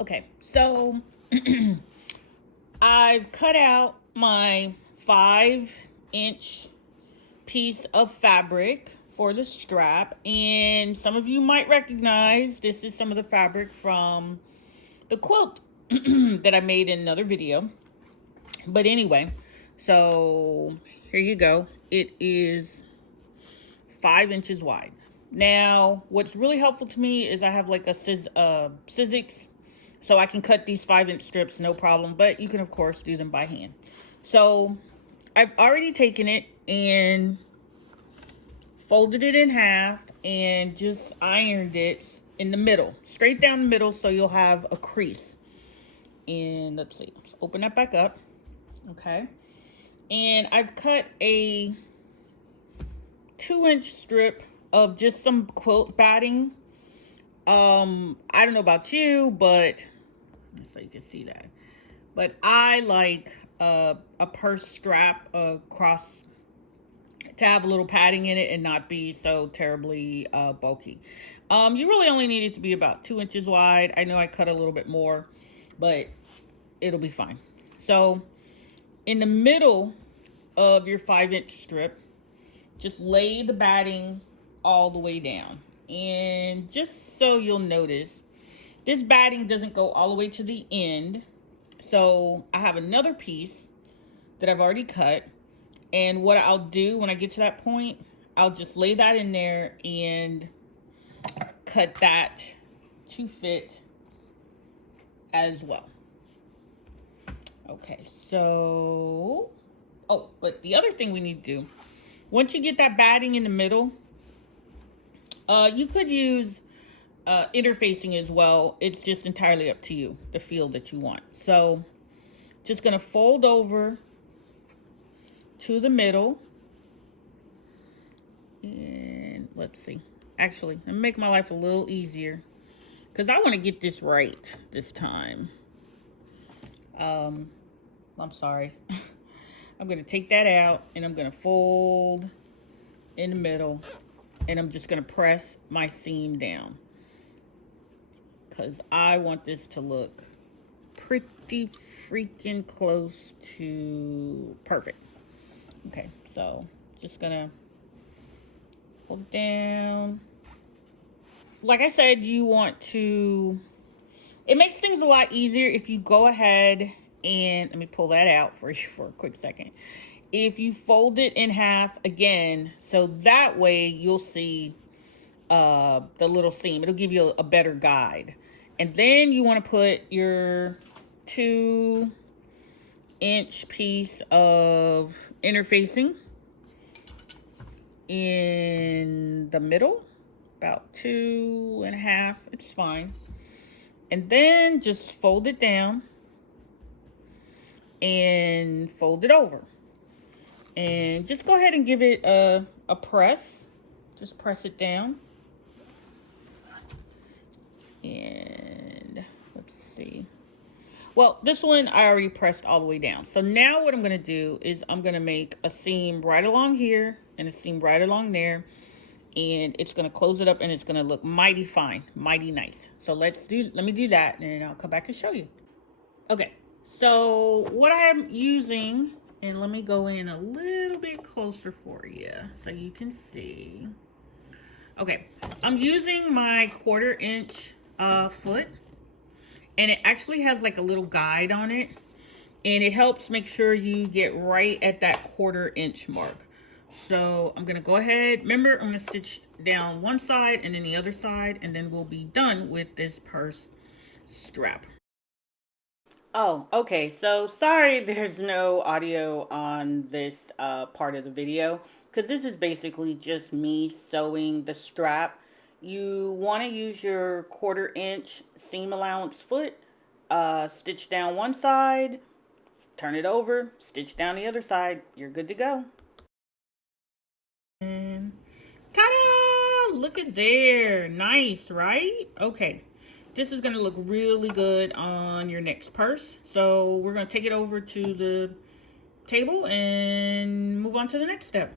Okay, so I've cut out my 5-inch piece of fabric for the strap, and some of you might recognize this is some of the fabric from the quilt that I made in another video. But anyway, so here you go. It is 5 inches wide. Now, what's really helpful to me is I have like a Sizzix, so I can cut these 5-inch strips, no problem. But you can, of course, do them by hand. So I've already taken it and folded it in half and just ironed it in the middle, straight down the middle, so you'll have a crease. And let's see, let's open that back up. Okay. And I've cut a 2-inch strip of just some quilt batting. I don't know about you, but so you can see that. But I like a purse strap across to have a little padding in it and not be so terribly bulky. You really only need it to be about 2 inches wide. I know I cut a little bit more, but it'll be fine. So in the middle of your 5-inch strip, just lay the batting all the way down. And just so you'll notice, this batting doesn't go all the way to the end. So I have another piece that I've already cut. And what I'll do when I get to that point, I'll just lay that in there and cut that to fit as well. Okay, so, oh, but the other thing we need to do, once you get that batting in the middle, you could use interfacing as well. It's just entirely up to you, the feel that you want. So just gonna fold over to the middle. And let's see. Actually, let me make my life a little easier because I want to get this right this time. I'm sorry. I'm gonna take that out and I'm gonna fold in the middle. And I'm just going to press my seam down because I want this to look pretty freaking close to perfect. Okay, so just going to hold it down. Like I said, you want to, it makes things a lot easier if you go ahead and, let me pull that out for you for a quick second. If you fold it in half again, so that way you'll see the little seam. It'll give you a better guide. And then you want to put your 2-inch piece of interfacing in the middle, about 2.5, it's fine. And then just fold it down and fold it over. And just go ahead and give it a press. Just press it down. And let's see. Well, this one I already pressed all the way down. So now what I'm going to do is I'm going to make a seam right along here and a seam right along there. And it's going to close it up and it's going to look mighty fine, mighty nice. So let me do that and I'll come back and show you. Okay, so what I'm using, and let me go in a little bit closer for you so you can see. Okay, I'm using my 1/4-inch foot, and it actually has like a little guide on it, and it helps make sure you get right at that 1/4-inch mark. So I'm gonna go ahead, remember I'm gonna stitch down one side and then the other side, and then we'll be done with this purse strap. Oh, okay, so sorry there's no audio on this part of the video because this is basically just me sewing the strap. You want to use your 1/4-inch seam allowance foot, stitch down one side, turn it over, stitch down the other side, you're good to go. And ta-da! Look at there, nice, right? Okay. This is going to look really good on your next purse. So we're going to take it over to the table and move on to the next step.